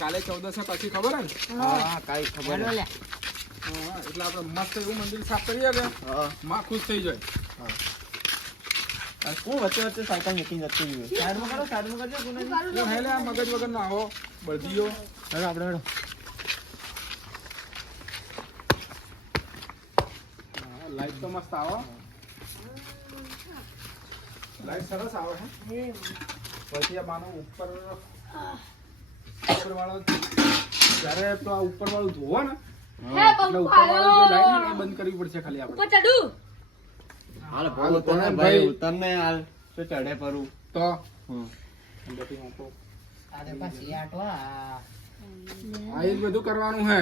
કાલે 14 પછી ખબર હે ને? હા કાઈ ખબર હેલો લે. હા, એટલે આપણે મસ્ત એવું મંદિર સાફ કરીએ કે માં ખુશ થઈ જાય. કોણ વચ્ચે વચ્ચે સાયકલ મૂકીને જતું રહ્યું? સાઈડમાં કરો, સાઈડમાં કરજો. હું હેલે આ મગજ વગર નો આવો બળદીઓ. હેડો આપણે હેડો. લાઈટ તો મસ્ત આવો, લાઈટ સરસ આવે છે. પછી આ માનો ઉપર વાળો જ્યારે તો આ ઉપર વાળું ધોવો ને એટલે ઉપર વાળું જે લાઈટ ને એ બંધ કરવી પડશે ખાલી આપણે. હાલ બોલો તને ભાઈ તને હાલ તો ચડે પરું તો અરે પછી આટવા. આ એ બધું કરવાનું હે.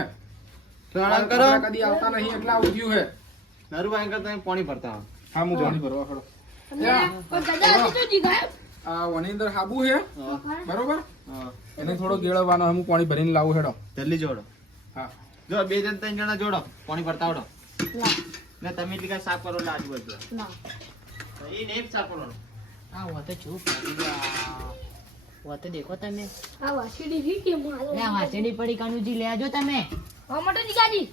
ચણા કરો. કદી આવતા નહીં એટલે આવું થયું હે. નરુ ભાઈ કરતા પાણી ભરતા આવો. હા હું પાણી ભરવા ખડો. આ વની અંદર હાબુ હે બરોબર, એને થોડો ગેળવવાનો. હું પાણી ભરીને લાવું હેડો. જલ્દી જોડો. હા જો 2 જણ 3 જણા જોડો પાણી ભરતા આવડો ને તમે એટલી કઈ સાફ કરો એટલે આજુબાજુ એ નેટ સાફ કરો. હા वो तो चुप कर दिया. वो तो देखो તમે. આ વાસીડી હી કે મારો લે વાસેડી પડી કાનુજી લે આજો તમે. હા મોટો જીગાજી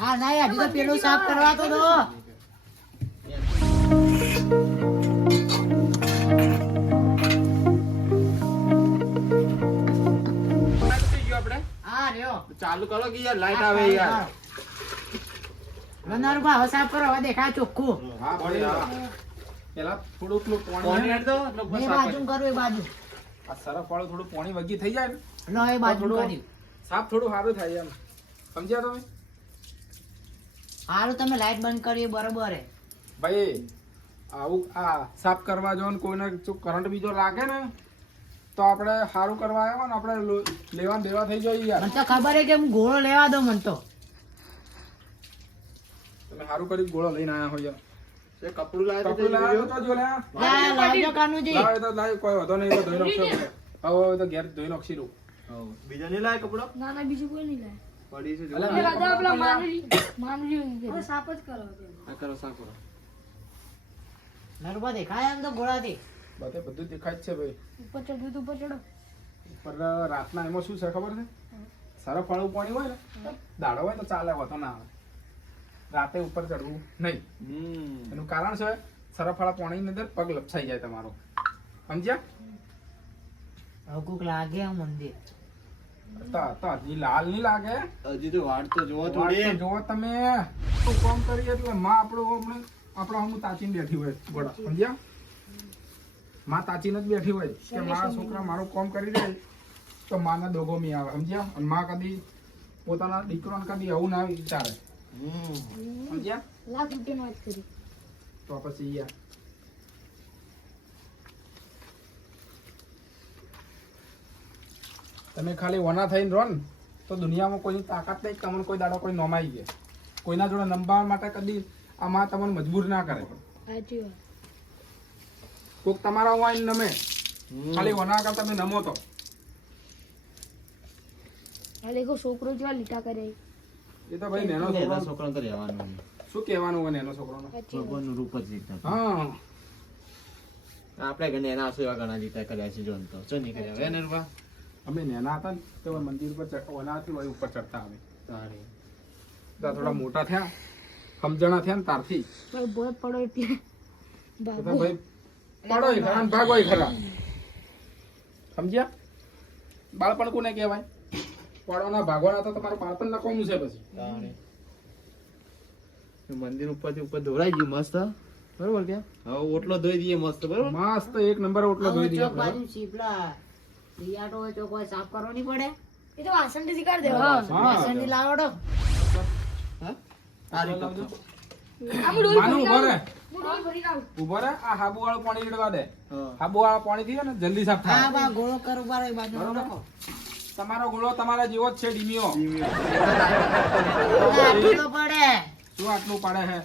હા ના હજી તો પેલું સાફ કરવા તો દો. હા રહ્યો. ચાલુ કરો કે યાર લાઈટ આવે યાર. નરબા હવે સાફ કરો, હવે દેખાય ચોખ્ખું. હા ભણી પેલા થોડુંક પાણી પાણી હેડ દો એટલે બે બસ બાજુ કરું, એ બાજુ આ સરફ વાળું થોડું પાણી વગી થઈ જાય ને લો, એ બાજુ થોડું કર્યું. સાફ થોડું સારું થાય એમ. સમજ્યા તમે હારું તમે લાઈટ બંધ કરી એ બરોબર હે. ભાઈ? આવું આ સાફ કરવા જો ને કોઈને જો કરંટ બીજો લાગે ને તો આપણે સારું કરવા આવ્યા ને આપણે લેવા દેવા થઈ જાય યાર. મને તો ખબર હે કે હું ઘોડો લેવા દો મને તો. તમે સારું કરી ગોળો લઈને આયા હોય યાર. એ કપડું લાવે કપડું લાવ્યો તો જો લે લાવજો કાનુજી. લાવ એ તો લાવ, કોઈ વાંધો નહીં, એ તો ધોઈ નાખશો તમે. હવે તો ઘેર ધોઈ નાખશી રું. બીજા નહીં લાવે કપડો ના ના બીજું કોઈ નહીં લાય. પડી છે જો. અલા, એ રાજા આપલા માનવી હવે સાપ જ કરો. આ કરો સાફ કરો. નરબા દેખાય એમ તો ઘોડાથી. બધે બધું દેખાય જ છે ભાઈ. ઉપર ચડવું તો ઉપર ચડો. પર રાતના એમાં શું છે ખબર છે? સરફ વાળું પાણી હોય ને દાડો હોય તો ચાલે, વાંધો ના આવે. રાતે ઉપર ચડવું નહીં. એનું કારણ છે સરફ વાળા પાણીની અંદર પગ લપસાઈ જાય તમારો. સમજ્યા? હવે કોક લાગે આ મંદિર. તો હજી લાલ નહીં લાગે. હજી તો વાડ તો જોવો વાત થોડી. તો જુઓ તમે. કામ કરીએ એટલે માં આપણા હમું તાચીને બેઠી હોય ગોળા. સમજ્યા? માં તાચીને જ બેઠી હોય કે મારા છોકરા મારું કામ કરી દે તો માને દોગોમી આવે. સમજ્યા? અને માં કદી પોતાના દીકરાને કદી આવું ના વિચારે. સમજ્યા? લાખ રૂપિયાની વાત કરી. તો પછી યાર તમે ખાલી વના થઈને રહો ને તો દુનિયામાં કોઈની તાકાત નહીં. તમને કોઈ દાડો કોઈ નોમાઈ ગયા. કોઈના જોડે નંબર માટે કદી આ માં તમને મજબૂર ના કરે. સાચી વાત. કોક તમારા હોય ને નમે ખાલી વના કરતા તમે નમો તો. આ દેખો છોકરો જેવા લીટા કરે. એ તો ભાઈ નેનો એના છોકરો. છોકરાને તો રહેવાનું. શું કહેવાનું હોય નેનો છોકરોનો? ભગવાનનું રૂપ જ એકદમ. હા આપણે ઘણા એના સેવા ઘણા જીતા કર્યા છે જોન તો ચો નહીં કર્યા હે નરવા. અમે નેના હતા ને તો મંદિર ઉપર વનાથી વળી ઉપર ચડતા આવે. તારી થોડા મોટા થયા, સમજણા થયા ને તારથી ભાઈ બોય પડો એટલે તો બાબુ ભાઈ પડોય ખરા ને ભાગોય ખરા. સમજ્યા? બાળપણ કોને કહેવાય? પડવાના ભાગવાના તો તમારું બાળપણ નકોમું છે પછી. તારી મંદિર ઉપરથી ઉપર દોરાઈ ગયું મસ્ત બરોબર કે હવે ઓટલો ધોઈ દઈએ મસ્ત બરોબર. મસ્ત એક નંબર ઓટલો ધોઈ દઈએ ચોક આપણે. બાજુ શીપલા રિયાટો હોય તો કોઈ સાફ કરવો નહીં પડે. એ તો વાસણ થી શીખાડ દેવા. હા. વાસણથી લાવડો. હા તારી કપ આમ ડોલ માનું ભરી ઉભો રે, આવું. હું ડોલ ભરી આવું. ઉભો રે. આ હાબુ વાળું પાણી રેડવા દે. હા હાબુ વાળા પાણી થી ને જલ્દી સાફ હા થાય. બા ગોળો કર ઉભા રહો, એ બાજુ બરોબર. રાખો. તમારો ગોળો તમારા જેવો જ છે ડીમીઓ. આટલું તો પડે. શું આટલું પાડે છે?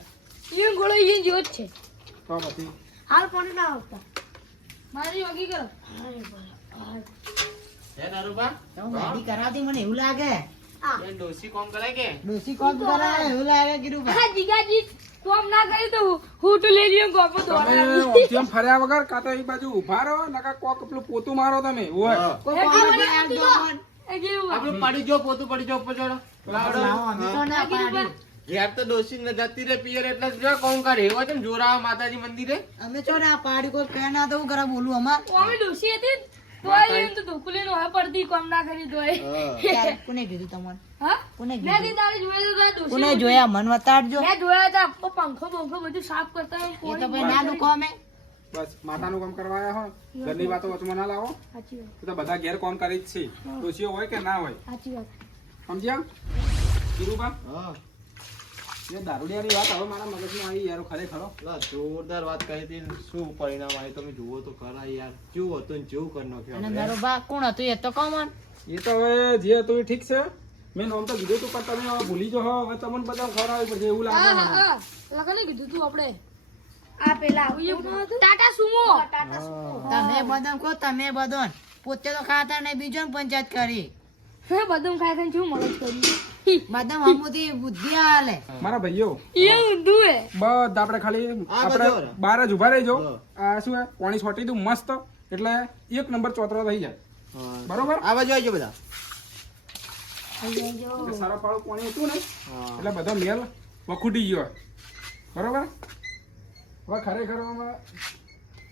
ઈ ગોળો ઈ જેવો જ છે. તો પછી હાલ પાણી ના આવતા. મારી વગી કરો. અરે બરાબર. હે નરુબા તો હું ગાડી કરાવતી મને એવું લાગે. બેન ડોસી કોમ કરાય કે ડોસી કોમ કરાય એવું લાગે ગીરુભાઈ. આ જીગાજી કોમ ના કર્યું તો હું તો લઈ લ્યો ગોપો તમે દોડાવી. ઓમથી આમ ફર્યા વગર કાં તો એ બાજુ ઊભા રહો નકા કોક પેલું પોતું મારો તમે ઓય હા. કોઈ કોમ કરે આમ તો મન. એ ગીરુભાઈ. આપણું પડી જો પોતું પડી જો ઉપર ચડો લાવો, અમે તો ના પાડી. ઘેર તો ડોસી ન જતી રે પિયર એટલે જો કોમ કરે એવો છે ને જોરાવા માતાજી મંદિરે અમે ચો ના પાડી કોઈ કહે ના તો હું ઘરે બોલું અમાર. અમે ડોશી હતી તો એમ તો ધોકુલીનો હવે પડતી કોમ ના કરી તોય. ક્યારે? કોને કીધું તમને? હા કોને મેં કીધું? દી તારે જોયા તો ડોશી કોને જોયા મન વતાડજો. મેં જોયા હતા પંખો બંખો બધું સાફ કરતા હોય, એ તો પોણી ભાઈ ના દુખો અમે. બસ માતાનું કામ કરવા આવ્યા હોય ઘરની વાતો વચમાં ના લાવો સાચી વાત એ તો બધા ઘેર કોમ કરી જ છે ડોશીઓ હોય કે ના હોય સાચી વાત સમજ્યા કીરુબા હા એ દારૂડિયાની વાત હવે મારા મગજમાં આવી યાર ખરેખર હો. લા જોરદાર વાત કરી હતી ને શું પરિણામ આવ્યું તમે જુઓ તો ખરા યાર કેવું હતું ને જેવું કરી નાખ્યું અને આપણે. મારો બા કોણ હતું એ તો કહો મન. એ તો હવે જે હતું એ ઠીક છે મેં નામ તો કીધું તું પણ તમે હવે ભૂલી જો હવે તમને બધા ખવડાવી પડશે એવું લાગે મને. લખને કીધું તું આપણે આ પેલા ટાટા સુમો તમે બદામ કહો તમે બદામ પોતે તો ખાતા નહીં બીજો ને પંચાયત કરી. હે બધું ખાઈ ખાઈને શું મદદ કરી બદામ હમુથી બુદ્ધિ હાલે. મારા ભાઈઓ એ ઊંધું હે બધા આપણે ખાલી આ આપણે બધો. બહાર જ ઉભા રહીજો હા. આ શું હે પાણી છોટી દઉં મસ્ત એટલે એક નંબર ચોતરો થઈ જાય હા. બરોબર આ બાજુ આવજો બધા એટલે સારા પાળું પાણી હતું ને હા. એટલે બધો મેલ વખૂટી ગયો બરોબર હવે ખરેખર આમાં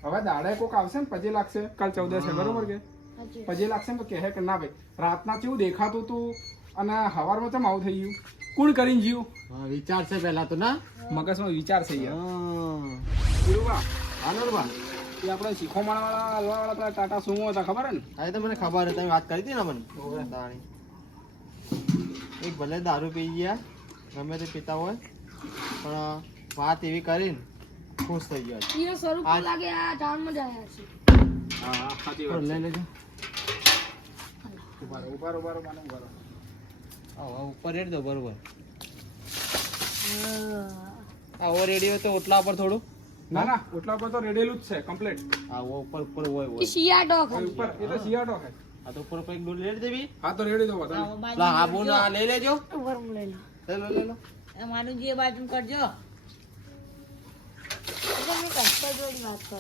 હવે દાડે કોક આવશે ને પછી લાગશે કાલ 14 છે બરોબર કે પછી લાગશે ને તો કહે કે ના ભાઈ રાતના કેવું દેખાતું હતું અને સવારમાં ચમ આવું થઈ ગયું કોણ કરીને જીવું હા, વિચાર છે પહેલા તો ના મગજમાં વિચાર થઈ ગયા હા. ગુરુબા આનંદબા એ આપણે શીખોમાળાવાળા હલવાવાળા પેલા ટાટા સુમો હતા ખબર હે ને હા, એ તો મને ખબર હતી તમે વાત કરી હતી ને મને તાણી. એક ભલે દારૂ પી ગયા ગમે તે પીતા હોય પણ વાત એવી કરીને ખુશ થઈ ગયા છે. ઈનો સ્વરૂપ આ- લાગે આ ટાઉનમાં જ આયા છે હા હા સાચી પણ વાત લઈ લેજો ઉભા રહો ઉભા રહો ઉભા રહો ઉભા રહો હા, ઉપર રેડ દો બરોબર આ ઓવર રેડિયો તો ઓટલા ઉપર થોડું ના ના ઓટલા પર તો રેડેલું જ છે કમ્પ્લીટ હા ઉપર ઉપર હોય ઈ હોય શિયા ડોક ઉપર એ તો શિયાળો છે આ તો ઉપર ઉપર એક ડોલ રેડ દેવી હા તો રેડી દો બધા લા આ બોલ આ લઈ લેજો ઉપર લઈ લો લઈ લો મારું જે બાજુ કરજો. એટલે મેં કસ્ટર જોડી વાત કરો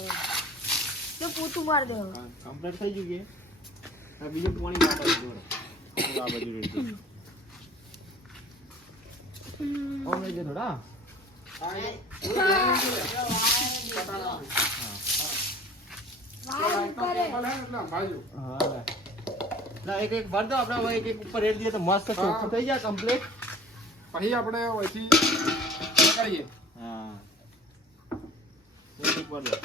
તો પોતું માર દે હવે. કમ્પ્લીટ થઈ ગયું કે આ બીજું પાણી વાપર દો આ બાજુ રેડ દો ઓમ લેજો થોડા વાળ ઉપર હે. હા લા એક એક ભર દો આપણે હવે એક એક ઉપર રેડ દઈએ તો મસ્ત ચોખ્ખું થઈ જાય કમ્પ્લીટ પછી આપણે અહીંથી કરીએ હા એક એક ભર દો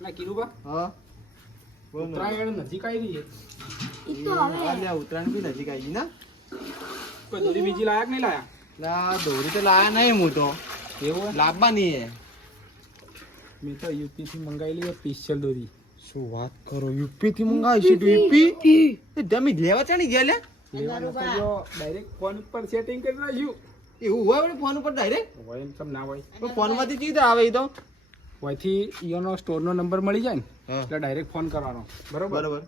ના કીરુબા હા બોલ ને. ઉત્તરાયણ નજીક આવી રહી છે ઈ તો હવે હા, લે, ઉત્તરાયણ બી નજીક આવી ગઈ ના કોઈ દોરી બીજી લાયક નહીં લાયા લા દોરી તો લાયા નહીં હું તો એવું લાવવાની હે મેં તો યુપી થી મંગાવેલી સ્પેશિયલ દોરી શું વાત કરો યુપી થી મંગાવી છે યુપી તમે લેવા ચાલી ગયા લે ડાયરેક્ટ ફોન ઉપર સેટિંગ કરી નાખ્યું એવું હોય આપણે ફોન ઉપર ડાયરેક્ટ હોય એમ સમ ના હોય પણ ફોન માંથી ચીજ આવે એ તો હોયથી ઈઓનો સ્ટોરનો નંબર મળી જાય ને હા. એટલે ડાયરેક્ટ ફોન કરવાનો બરોબર બરોબર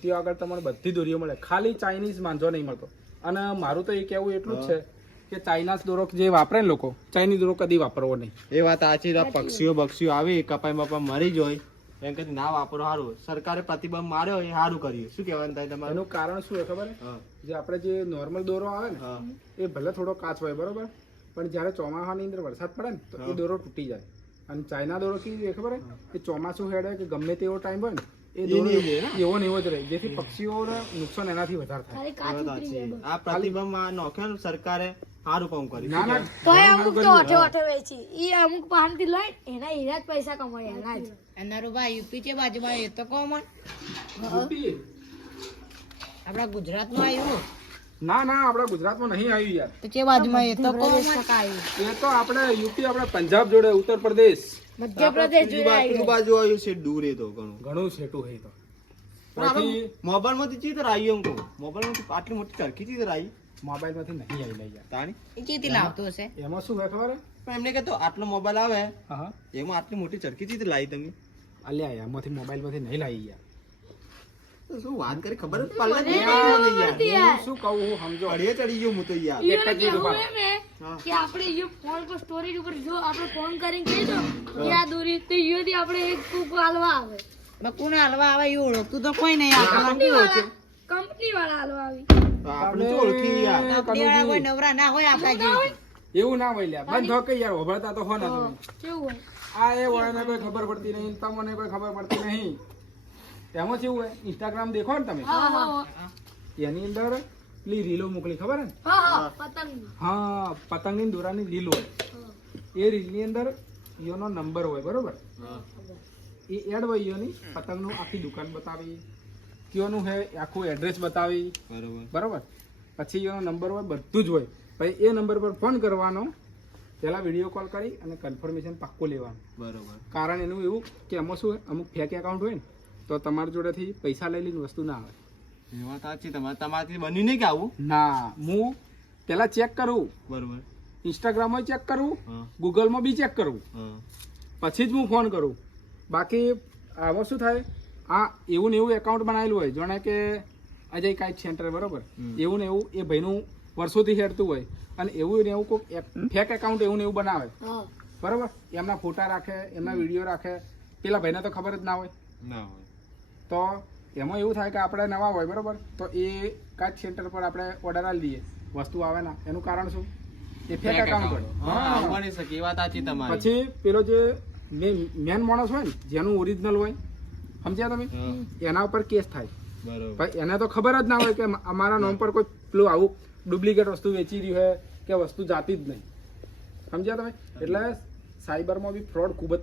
ત્યાં આગળ તમને બધી દોરીઓ મળે ખાલી ચાઇનીઝ માંજો નહીં મળતો અને મારું તો એ કહેવું એટલું જ છે કે ચાઇનાઝ દોરો જે વાપરે ને લોકો ચાઇનીઝ દોરો કદી વાપરવો નહીં એ વાત સાચી છે પક્ષીઓ બક્ષીઓ આવે કપાઈ બપા મરી જોય એમ કે ના વાપરો સારું સરકારે પ્રતિબંધ માર્યો એ સારું કર્યું શું કહેવાનું થાય તમારું એનું કારણ શું છે ખબર છે? હા જે આપણે જે નોર્મલ દોરો આવે ને હા એ ભલે થોડો કાચ હોય બરોબર પણ જ્યારે ચોમાસાની અંદર વરસાદ પડે ને તો એ દોરો તૂટી જાય અને ચાઇના દોરો કેવી હોય ખબર છે એ ચોમાસું હેડે કે ગમે તેવો ટાઈમ હોય ને એ દોરો એની જ રહે ને? એવો ને એવો જ રહે જેથી પક્ષીઓને નુકસાન એનાથી વધારે થાય ખાલી એ કાચ વાત ઉતરી સાચી. જાય આ પ્રતિબંધ માં નાખ્યો ને સરકારે સારું કામ કર્યું ના ના તોય અમુક તો ઓઠે ઓઠે વેચી ઈ અમુક પાનથી લઈ એના હીરા જ પૈસા કમાય એના જ એનારું ભાઈ યુપી છે બાજુમાં એ તો કહો મન. યુપી આપણા ગુજરાતમાં આવ્યું ના ના આપણા ગુજરાતમાં નહીં આવ્યું યાર તો છે બાજુમાં એ તો કહો મન. એ તો આપણે યુપી આપણે પંજાબ જોડે ઉત્તર પ્રદેશ મધ્યપ્રદેશ જોડે પેલું આવ્યો બાજુ આવ્યું છે દૂર એ તો ઘણું ઘણું છેટું છે એ તો પણ આપણે મોબાઈલ માંથી ચીજ રાઈ એમ કહું મોબાઈલ માંથી આટલી મોટી ચરખી ચીજ રાઈ મોબાઈલ માંથી નહીં આવી લઈ યાર તાણી એ ચેથી લાવતો હશે? એમાં શું હોય ખબર હે? પણ એમને કહેતો આટલો મોબાઈલ આવે હા હા એમાં આટલી મોટી ચરખી ચીજ લાવી તમે અલ્યા એમાંથી મોબાઈલ માંથી નહીં લાવી યાર તો શું વાત કરી ખબર જ પડે મને નહીં નહીં યાર. આવડતી હું યાર. શું કહું હું સમજો અડીએ ચડી ગયો હું તો યાર ઈયોને એક જ કેવું મિનિટ એમ હે હા. કે આપણે ઈયો ફોન પર સ્ટોરી ઉપર જો આપણે ફોન કરીને કહી દો કે આ દોરી તો ઈયોથી આપણે એક કૂક હાલવા આવે બકુને હલવા આવે એ ઓળખતું તો કોઈ નહીં આપણને. કંપની વાળા હાલવા આવી તો આપણે શું ઓળખી યાર કંપની વાળા કોઈ નવરા ના હોય આપણા જેવા. એવું ના હોય લ્યા બંધ હો કે યાર હોભળતા તો હો ને તમે કેવું હોય આ એ વાળાને કોઈ ખબર પડતી નહીં તમને કોઈ ખબર પડતી નહીં એમાં કેવું હોય ઇન્સ્ટાગ્રામ દેખો ને તમે હા હા એની અંદર પેલી રીલો મોકલી ખબર હે ને હા હા પતંગ હા પતંગની દોરાની રીલ હોય એ રીલની અંદર ઈયોનો નંબર હોય બરોબર એ એડ હોય ઈયોની પતંગનું આખી દુકાન બતાવી કયોનું હે આખું એડ્રેસ બતાવી બરોબર બરોબર પછી ઈયોનો નંબર હોય બધું જ હોય પછી એ નંબર પર ફોન કરવાનો પહેલા વિડીયો કોલ કરી અને કન્ફર્મેશન પાક્કું લેવાનું બરોબર કારણ એનું એવું કે એમાં શું હોય અમુક ફેક એકાઉન્ટ હોય ને તો તમારી જોડેથી પૈસા લઈ લઈને વસ્તુ ના આવે એ વાત સાચી તમારાથી બન્યું નહીં કે આવું ના હું પહેલા ચેક કરું બરોબર ઇન્સ્ટાગ્રામમાં ચેક કરું હા ગૂગલમાં બી ચેક કરું હા પછી જ હું ફોન કરું બાકી આમાં શું થાય આ એવું ને એવું એકાઉન્ટ બનાવેલું હોય જાણે કે અજય કાંઈક સેન્ટર બરોબર એવું ને એવું એ ભાઈનું વર્ષોથી હેડતું હોય અને એવું ને એવું કોઈક ફેક એકાઉન્ટ એવું ને એવું બનાવે હા બરોબર એમના ફોટા રાખે એમના વિડીયો રાખે પેલા ભાઈને તો ખબર જ ના હોય ના હોય તો એમાં એવું થાય કે આપણે નવા હોય બરોબર તો એ કાચ સેન્ટર પર આપણે ઓર્ડર આપી દઈએ વસ્તુ આવે ના એનું કારણ શું એ ફેક એકાઉન્ટ હોય હા બની શકે એ વાત સાચી તમારી પછી પેલો જે મેન માણસ હોય ને જેનું ઓરિજિનલ હોય સમજ્યા તમે હા, એના ઉપર કેસ થાય બરોબર ભાઈ એને તો ખબર જ ના હોય કે અમારા નામ પર કોઈ પેલું આવું ડુપ્લિકેટ વસ્તુ વેચી રહ્યું હોય કે વસ્તુ જાતી જ નહીં સમજ્યા તમે એટલે સાયબરમાં બી ફ્રોડ ખૂબ જ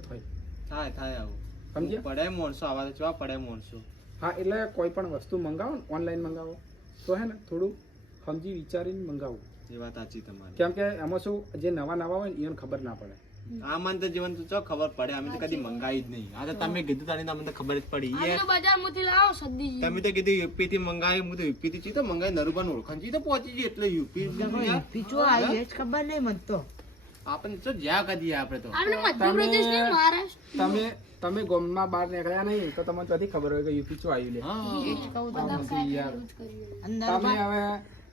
થાય થાય આવું સમજ્યા પડે માણસો આવા તો કેવા પડે માણસો હા એટલે કોઈ પણ વસ્તુ મંગાવો ને ઓનલાઈન મંગાવો તો હે ને થોડું સમજી વિચારીને મંગાવો એ વાત સાચી તમારી કેમ કે એમાં શું જે નવા હોય ને એને ખબર ના પડે આ મને તો જીવન તો ચો ખબર પડે અમે તો કદી મંગાવી જ નહીં આ તો તમે કીધું તારી તો અમને તો ખબર જ પડી અમે તો બજારમાંથી લાવો સદ્દીજી તમે તો કીધું યુપી થી મંગાવી હું તો યુપી થી ચીતો મંગાવી નરુબાન ઓળખાણ ચીતો પહોંચી ગઈ એટલે યુપી પીછો આવી એ જ ખબર નહીં મને તો. આપણે તો જ્યાં કદી આપણે તો આપણે મધ્યપ્રદેશ ને મહારાષ્ટ્ર તમે ગોમમાં બહાર નીકળ્યા નહીં તો તમને ત્યાંથી ખબર હોય કે યુપી ચો આવ્યું લે હા એ જ કહું તો. યાર અંદર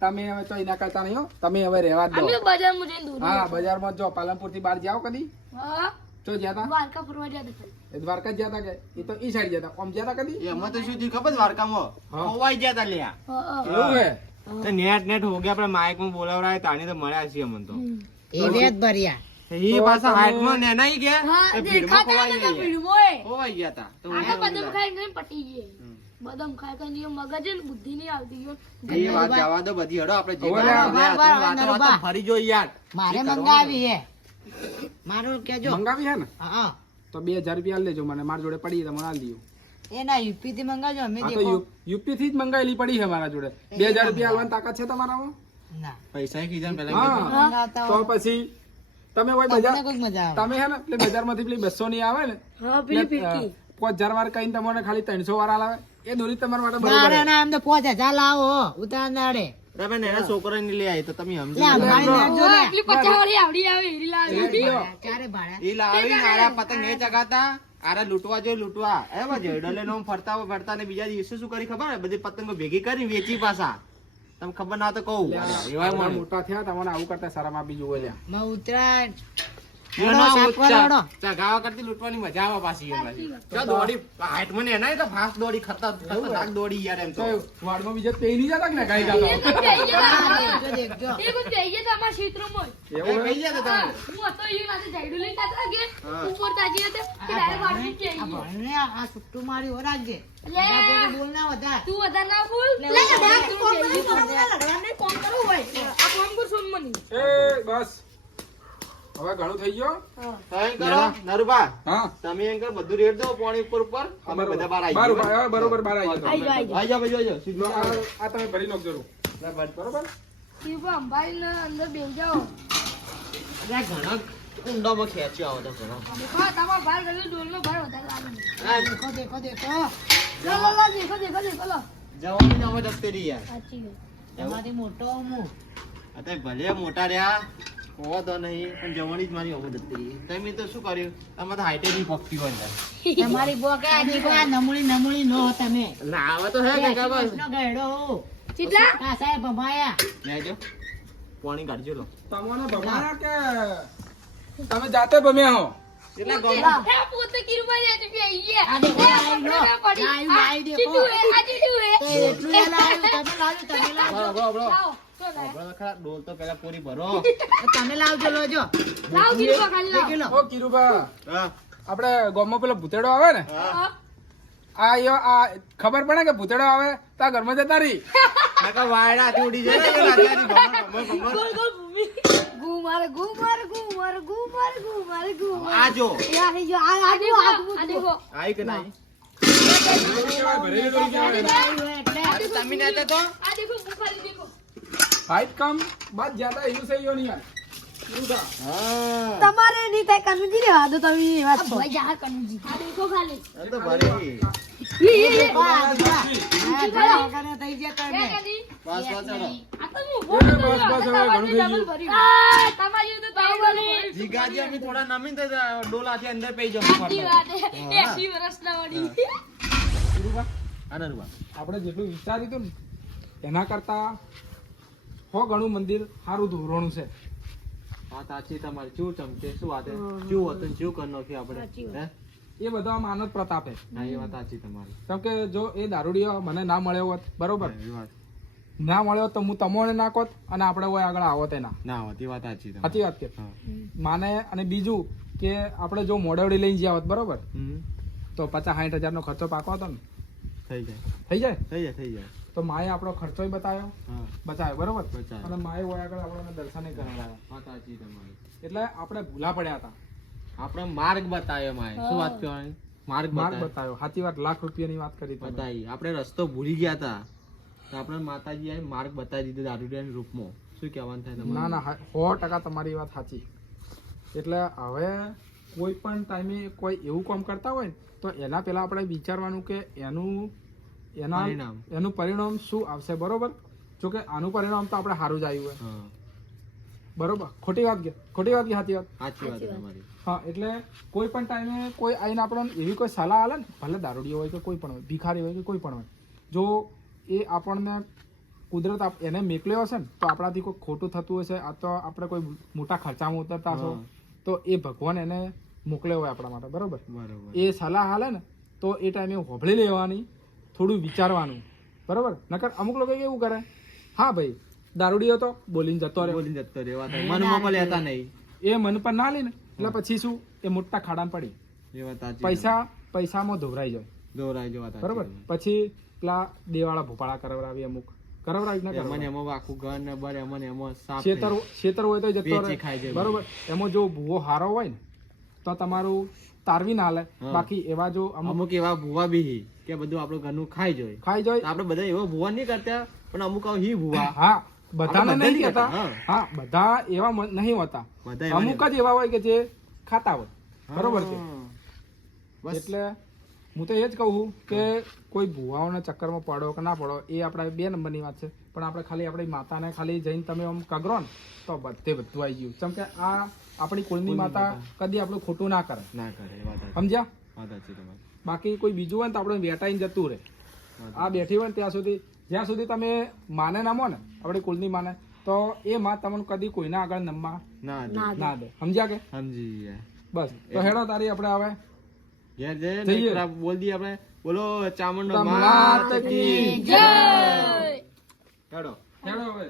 તમે હવે તો એના કરતા નહીં હો તમે હવે રહેવા જ અમે દો તો બજારમાં જઈને દૂધ હા બજારમાં જો પાલનપુર થી બહાર જાઓ કદી હા તો જ્યાં દ્વારકા ફરવા જતા હતા. એ દ્વારકા જ જતા કે એ તો ઈ સાઈડ જતા આમ જતા કદી એમાં તો શું થયું ખબર દ્વારકામાં હા. ખોવાઈ ગયા તા લ્યા હા એવું હે તો નેટ હો ગયા આપણે માઇક માં બોલાવરાય તાણી તો મળ્યા છીએ અમને તો એ વેત ભર્યા. એ પાછા હાઈટ માં નેનાઈ ગયા હા તો ભીડમાં દેખાતા ખોવાઈ નતા ગયા ભીડમાં એ. ખોવાઈ ગયા તા તો આખા બદામ ખાઈને પટી ગઈ બદામ ખાય તો નિયમ મગજ ને બુદ્ધિ નહીં આવતી ગયો એ વાત જવા દો બધી હડો આપણે જે હવે વાતો લે, વાતો નરુબા. વાતો ફરી જો યાર મારે એ કરવાનું. મંગાવી હે મારું કેજો. મંગાવી હે ને હા તો 2000 રૂપિયા લેજો મને મારા જોડે પડી તો મને આલ દીધું એ ના યુપી થી મંગાવજો અમે આ તો દેખો યુપી થી જ મંગાવેલી પડી છે મારા જોડે 2000 રૂપિયા આલવાની તાકાત છે તમારામાં ના પૈસા કીધા ને પેલા હા મંગાવતા તો હોય પછી તમે હોય તમને બજાર કોઈક મજા આવે. તમે હે ને પેલી બજારમાંથી પેલી 200 ની આવે ને હા પેલી ફીરકી 5000 વાર કહીને તમને ખાલી 300 વાર આલાવે એ દોરી તમારા માટે ના બરોબર રે છે. ના એમ તો 5000 લાવો ઉતાર નાડે. તમે નેના છોકરા ને લઈ આવી તો તમે સમજી લે, લો. અમારી નેટ જો લે. એટલી 50 વાળી આવડી આવે એરી લાવી ક્યારે ભાડ્યા? એ લાવી ને આરા પતંગ એ ચગાતા આરા લૂંટવા જો લૂંટવા એવા જેડો લઈને આમ ફરતા ને બીજા દિવસે શું કરી ખબર હે? બધી પતંગો ભેગી કરી વેચી પાછા તમને ખબર ના તો કહું એવાય આવડા મને મોટા થયા તમને આવું કરતા શરમ આપી જોવે લ્યા માં ઉતરાયણ. એ ના સાતવા દોડો. ચગાવા કરતી લૂંટવાની મજા આવે પાછી એ પાછી. ચો દોડી હાઈટ મને એના તો ફાસ્ટ દોડી ખતરનાક દોડી યાર એમ તો તો વાડમાં બીજા તેઈ નહીં જતા કે ને ગાઈ જતા હા, દેખજો દેખજો. એ કોઈ થઈ ગયા તમારા ક્ષેત્રમાં એવું હે? કઈ ગયા તા તમે? હું હતો એ માથે ઝાડુ લઈને જતા કે હા. ઉપર તાજી હતા કે ડાયરેક્ટ વાળવી જ આ જઈએ. ભણને આ સુટ્ટું મારી હો રાખજે. લે. બધા પોતે બોલ ના વધાર. તું વધારે ના બોલ લે, લે, લે, લે, લે, તું ફોન જલ્દી કરો, ફોન કર. લડવાને ફોન કરવો હોય આ ફોન કર સોનમની. એ બસ હવે ઘણું થઈ ગયો તમે કરો નરુબા હા તમે એમ કરો બધું રેડ દો પાણી ઉપર અમે બધા બહાર આવી બરોબર હવે બરોબર બહાર આવી આઈ જાઓ, જતો આઈ જાઓ. આવી જાઓ આવી જાઓ સીધું આ તમે ભરી નાખજો રૂ. બરોબર શિવભા અંબાડીને અંદર બેસી જાઓ. ઘણા ઊંડામાં ખેંચ્યો આવો તો ઘણો દેખો તમારો ભાર કર્યો ડોલનો ભાર વધારે લાગે. દેખો દેખો દેખો. લો, લો, લો, દેખો દેખો દેખો લો. જવાની અમે દફતરી યાર સાચી વાત. એમાંથી મોટો હું. અત્યારે ભલે મોટા રહ્યા કહો તો નહીં પણ જવાની જ મારી અવધ હતી. તમે તો શું કર્યું આમાં તો હાઈટે ની પક્ષી હોય અંદર. તમારી બોકે આજી બા નમૂલી નો તમે ના આવે તો હે કાકા બસ નો ગયડો કેટલા આ સાહેબ ભમાયા લેજો પાણી કાઢજો લો. તમને ભમાયા કે તમે જાતે ભમ્યા હો? કેટલા ગોળા હે પોતે કિરુભાઈ આજે પી આઈ ગયા આ દેખો આઈ લો લાઈ દેખો ચીટુ હે આ ચીટુ હે તો એટલું એ લાવ્યું તમે લાવજો બરો બરો લાવો તો લાય બરો ખરા ડોલ તો પેલા પૂરી ભરો. તમે લાવજો લોજો લાવ કિરુભા ખાલી લાવ કિલો ઓ કિરુભા, હા આપણે ગામમાં પેલો ભૂતેડો આવે ને, હા આ ખબર પડે કે ભૂતેડો આવે તો આ ઘરમાં જતા રહી. કાકા વાયડા થી ઉડી જાય ને લાચારી ભમર ગોલ ગોલ ભૂમિ ગુ મારે ગુ મારે ગુ મારે ગુ મારે ગુ મારે ગુ આ જો યા હે જો આ દેખો આઈ કે નહીં ભરેલી દોરી કહેવાય એને. એટલે તમે નતા તો આ દેખો બુખારી દેખો હાઈટ કમ બાદ જ્યાદા એવું છે યો નહીં યાર. કિરુભા, હા તમારે નહીં થાય કનુજી રે વાદો તમે વાત છો ભાઈ જા કનુજી આ દેખો ખાલી આ તો ભરી થઈ ગયા તમે બસ બસ ચલો આ તો હું એ બસ બસ હવે ઘણું થઈ ગયું. તમારી તો બાહુબલી જીગાજી અમે થોડા નમીન તો ડોલાથી અંદર પઈ જાવ સાચી વાત હે 80 વર્ષના વડી કિરુભા, આના રૂબા આપણે જેટલું વિચાર્યું હતું ને એના કરતા 100 ગણું મંદિર સારું ધોરણું છે. વાત સાચી તમારી શું ચમકે શું વાત હે શું હતું ને શું કરી નાખ્યું આપણે હે એ બધા માનવ પ્રતાપ છે. હા એ વાત સાચી તમારી કેમ કે જો એ દારૂડિયો મને ના મળ્યો હોત, બરોબર, એ વાત ના મળ્યો તો હું તમોને નાખોત અને આપણે ઓય આગળ આવત એના. ના હોતી વાત સાચી તમારી સાચી વાત કે હા માને. અને બીજું કે આપણે જો મોડવડી લઈને જ્યાં હોત, બરોબર, હમ તો 50-60 હજારનો ખર્ચો પાકો હતો ને, થઈ જાય થઈ જાય. થઈ જાય તો માએ આપણો ખર્ચોય બતાવ્યો, હા બચાવ્યો, બરોબર, બચાવ્યો. અને માએ ઓય આગળ આપણને દર્શને કરાવ્યા. વાત સાચી તમારી એટલે આપણે ભૂલા પડ્યા હતા. આપણે માર્ગ બતાવ્યો માય શું વાત કહેવાની માર્ગ માર્ગ બતાવ્યો બતાવ્યો. સાચી વાત, લાખ રૂપિયાની વાત કરી તમે. બતાવી આપણે રસ્તો ભૂલી ગયા હતા તો આપણે માતાજી આવીને માર્ગ બતાવી દીધો દારૂડિયાના રૂપમાં શું કહેવાનું થાય તમારે ના ના 100% તમારી વાત સાચી. એટલે હવે કોઈ પણ ટાઈમે કોઈ એવું કામ કરતા હોય ને તો એના પહેલા આપણે વિચારવાનું કે પરિણામ. એનું પરિણામ શું આવશે, બરોબર. જો કે આનું પરિણામ તો આપણે સારું જ આવ્યું હોય, હા બરોબર. ખોટી વાત કે સાચી વાત? સાચી વાત તમારી હા. એટલે કોઈ પણ ટાઈમે કોઈ આવીને આપણને એવી કોઈ સલાહ આલે ને, ભલે દારૂડિયો હોય કે કોઈ પણ હોય, ભિખારી હોય કે કોઈ પણ હોય, જો એ આપણને કુદરત એને મેકલ્યો હશે ને તો આપણાથી કોઈ ખોટું થતું હશે, આ તો આપણે કોઈ મોટા ખર્ચામાં ઉતરતા છો, તો એ ભગવાન એને મોકલ્યો હોય આપણા માટે, બરોબર. બરોબર એ સલાહ હાલે ને તો એ ટાઈમે હોભળી લેવાની, થોડું વિચારવાનું, બરોબર. નકર અમુક લોકો એવું કરે, હા ભાઈ દારૂડિયો તો બોલીને જતો રહે, બોલીને જતો રે વાત મનમાં પણ લેતા નહીં એ મન પર ના લે ને એટલે પછી શું એ મોટા ખાડામાં પડી એ વાત સાચી પૈસામાં ધોવરાઈ જાય, દોરાઈ જો વાત બરોબર. પછી પેલા દેવાળા ભોપાળા કરાવરાવી, અમુક કરાવરાવી ના એમાં ને કરાવરાવી. એમાં આખું ઘર ને બર એમાં ને એમાં સાફ ખેતર હોય તો જતો વેચી ખાઈ રહે, જાય બરોબર. એમાં જો ભૂવો હારો હોય ને તો તમારું તારવી ના લે. હા. બાકી એવા જો અમુક એવા ભૂવા બી કે બધું આપણું ઘરનું ખાઈ જોઈએ ખાઈ તો જાય. આપણે બધા એવા ભૂવા નહીં કરતા પણ અમુક આવા હી ભૂવા હા, બધાને આપણે નહીં બધા કહેતા. નહીં હા, બધા એવા નહીં હોતા. બધા એવા અમુક જ એવા હોય કે જે ખાતા હોય, બરોબર છે. હા. બસ એટલે હું તો એ જ કહું છું કે કોઈ ભુવાઓના ચક્કરમાં પડો કે ના પડો એ આપણા 2 નંબરની વાત છે. પણ આપણે ખાલી આપણી માતાને ખાલી જઈને તમે આમ કગરો ને તો બધું આવી ગયું. કેમ કે આ આપણી કુળની માતા કદી આપણું ખોટું ના કરે, ના કરે એ વાત સાચી. સમજ્યા. વાત સાચી તમારી બાકી કોઈ બીજું હોય ને તો આપણે વેટાઈને જતું રહે. આ બેઠી હોય ને ત્યાં સુધી, જ્યાં સુધી તમે માને ના મો ને આપણી કુળની માને, તો એ માં તમને કદી કોઈના આગળ નમવા ના દે. ના દે, સમજ્યા કે. સમજી ગયા બસ તો હેડો તારી આપણે હવે ઘેર જઈએ ને જઈએ. એકવાર બોલ દઈએ આપણે બોલો ચામુંડ માત કી જય હેડો હેડો હવે.